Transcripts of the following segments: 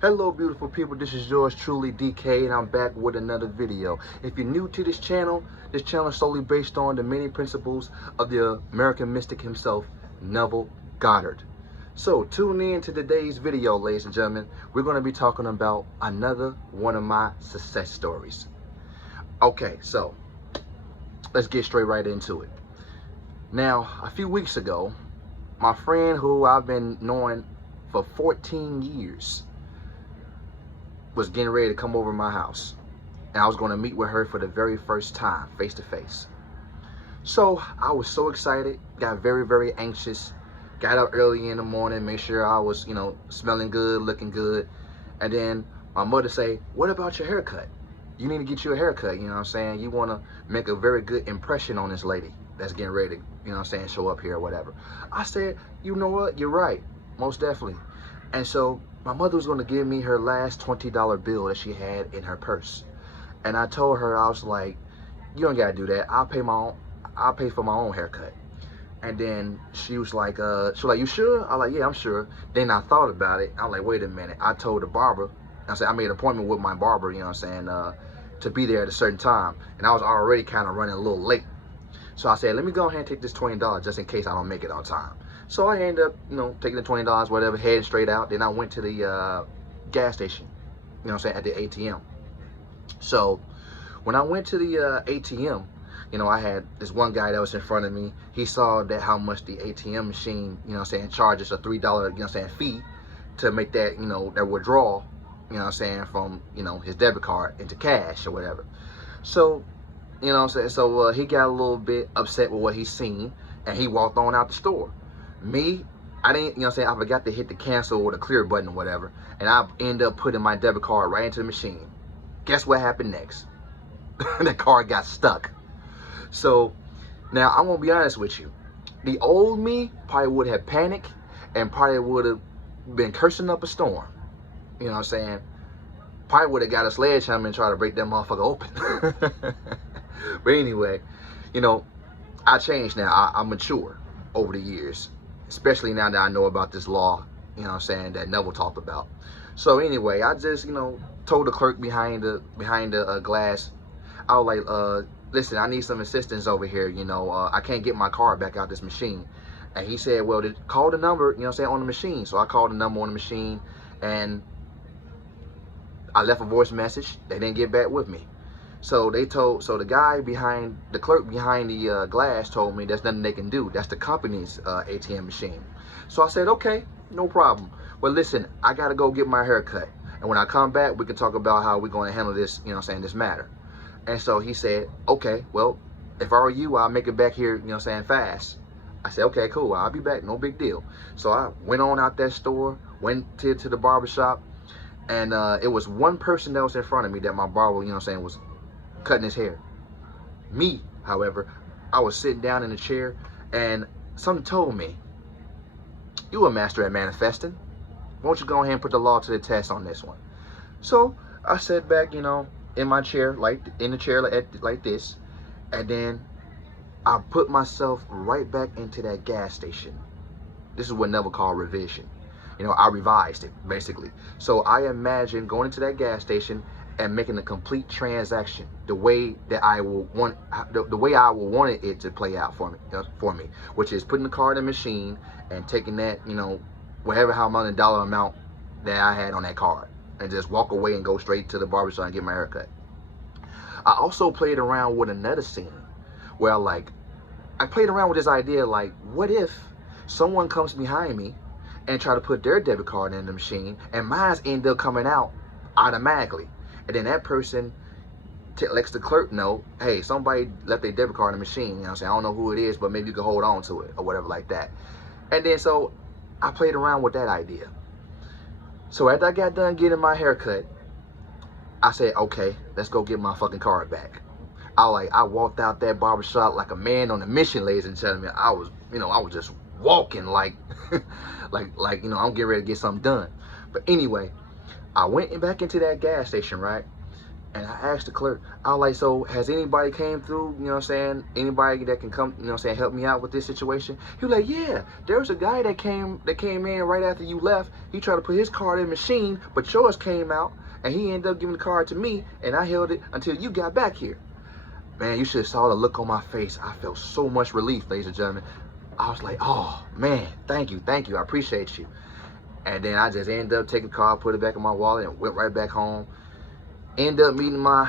Hello beautiful people, this is yours truly DK, and I'm back with another video. If you're new to this channel is solely based on the many principles of the American mystic himself, Neville Goddard. So tune in to today's video, ladies and gentlemen. We're going to be talking about another one of my success stories. Okay, so let's get straight right into it. Now, a few weeks ago, my friend who I've been knowing for 14 years was getting ready to come over to my house, and I was going to meet with her for the very first time, face to face. So I was so excited, got very anxious, got up early in the morning, made sure I was, smelling good, looking good. And then my mother say, what about your haircut? You need to get you a haircut, you know what I'm saying? You want to make a very good impression on this lady that's getting ready to, you know what I'm saying, show up here or whatever. I said, you know what, you're right, most definitely. And so my mother was going to give me her last $20 bill that she had in her purse. And I told her, I was like, you don't got to do that. I'll pay for my own haircut. And then she was like, you sure? I was like, yeah, I'm sure. Then I thought about it. I'm like, wait a minute. I told the barber, I said, I made an appointment with my barber, you know what I'm saying, to be there at a certain time. And I was already kind of running a little late. So I said, let me go ahead and take this $20 just in case I don't make it on time. So I ended up, taking the $20, whatever, heading straight out. Then I went to the gas station, you know what I'm saying, at the ATM. So when I went to the ATM, I had this one guy that was in front of me. He saw that how much the ATM machine, you know what I'm saying, charges a $3, you know what I'm saying, fee to make that, that withdrawal, you know what I'm saying, from, his debit card into cash or whatever. So, you know what I'm saying, so he got a little bit upset with what he seen, and he walked on out the store. Me, I didn't, you know what I'm saying, I forgot to hit the cancel or the clear button or whatever, and I ended up putting my debit card right into the machine. Guess what happened next? The card got stuck. So now I'm gonna be honest with you, the old me probably would have panicked and probably would have been cursing up a storm. You know what I'm saying? Probably would have got a sledgehammer and tried to break that motherfucker open. But anyway, I changed now. I'm mature over the years, especially now that I know about this law, you know what I'm saying, that Neville talked about. So anyway, I just, told the clerk behind the glass, I was like, listen, I need some assistance over here, I can't get my card back out this machine. And he said, well, call the number, you know what I'm saying, on the machine. So I called the number on the machine, and I left a voice message. They didn't get back with me. So the guy behind, the clerk behind the glass told me there's nothing they can do. That's the company's ATM machine. So I said, okay, no problem. Well, listen, I got to go get my hair cut. And when I come back, we can talk about how we're going to handle this, you know what I'm saying, this matter. And so he said, okay, well, if I were you, I'll make it back here, you know what I'm saying, fast. I said, okay, cool, I'll be back, no big deal. So I went on out that store, went to the barber shop, and it was one person that was in front of me that my barber, you know what I'm saying, was cutting his hair. Me, however, I was sitting down in a chair, and something told me, you a master at manifesting. Why don't you go ahead and put the law to the test on this one? So I sat back, in my chair, like this, and then I put myself right back into that gas station. This is what Neville called revision. I revised it, basically. So I imagine going into that gas station and making a complete transaction the way that I will want, the way I will want it to play out for me, which is putting the card in the machine and taking that, whatever dollar amount that I had on that card, and just walk away and go straight to the barbershop and get my haircut. I also played around with another scene where I played around with this idea, like, what if someone comes behind me and try to put their debit card in the machine, and mine's end up coming out automatically, and then that person lets the clerk know, hey, somebody left their debit card in the machine, you know what I'm saying, I don't know who it is, but maybe you can hold on to it or whatever like that. And then so I played around with that idea. So after I got done getting my haircut, I said, okay, let's go get my fucking card back. I walked out that barbershop like a man on a mission, ladies and gentlemen. I was just walking like, I'm getting ready to get something done. But anyway, I went back into that gas station, right? And I asked the clerk, I was like, so has anybody came through, you know what I'm saying? Anybody that can come, you know what I'm saying, help me out with this situation? He was like, yeah, there was a guy that came in right after you left. He tried to put his card in the machine, but yours came out, and he ended up giving the card to me, and I held it until you got back here. Man, you should have saw the look on my face. I felt so much relief, ladies and gentlemen. I was like, oh, man, thank you, I appreciate you. And then I just ended up taking the card, put it back in my wallet, and went right back home. Ended up meeting my,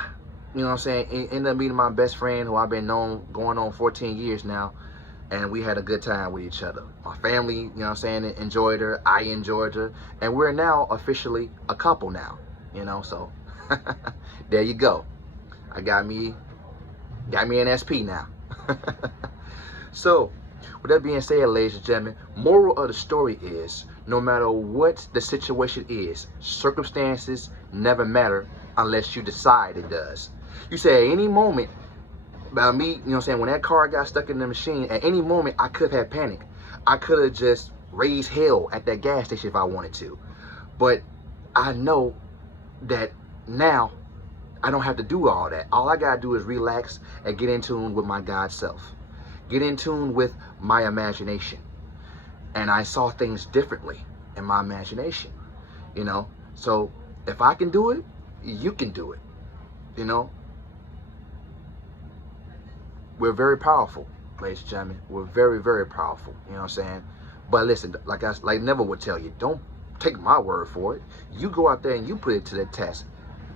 you know what I'm saying, ended up meeting my best friend who I've been known going on 14 years now. And we had a good time with each other. My family, you know what I'm saying, enjoyed her. I enjoyed her. And we're now officially a couple now, you know, so there you go. I got me an SP now. So, with that being said, ladies and gentlemen, moral of the story is, no matter what the situation is, circumstances never matter unless you decide it does. You say at any moment, about me, you know what I'm saying, when that car got stuck in the machine, at any moment I could have panicked. I could have just raised hell at that gas station if I wanted to. But I know that now I don't have to do all that. All I gotta do is relax and get in tune with my God self. Get in tune with my imagination. And I saw things differently in my imagination, you know. So if I can do it, you can do it, you know. We're very powerful, ladies and gentlemen. We're very, very powerful, you know what I'm saying. But listen, like Neville would tell you, don't take my word for it. You go out there and you put it to the test.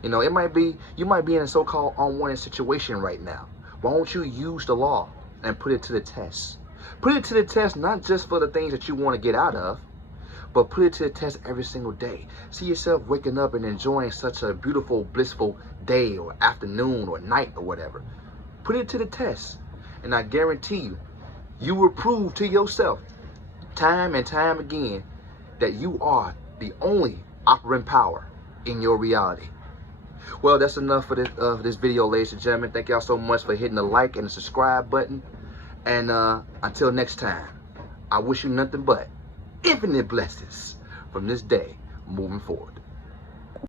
You know, you might be in a so-called unwanted situation right now. Why don't you use the law and put it to the test? Put it to the test, not just for the things that you want to get out of, but put it to the test every single day. See yourself waking up and enjoying such a beautiful, blissful day or afternoon or night or whatever. Put it to the test. And I guarantee you, you will prove to yourself time and time again that you are the only operating power in your reality. Well, that's enough for this video, ladies and gentlemen. Thank y'all so much for hitting the like and the subscribe button. And until next time, I wish you nothing but infinite blessings from this day moving forward.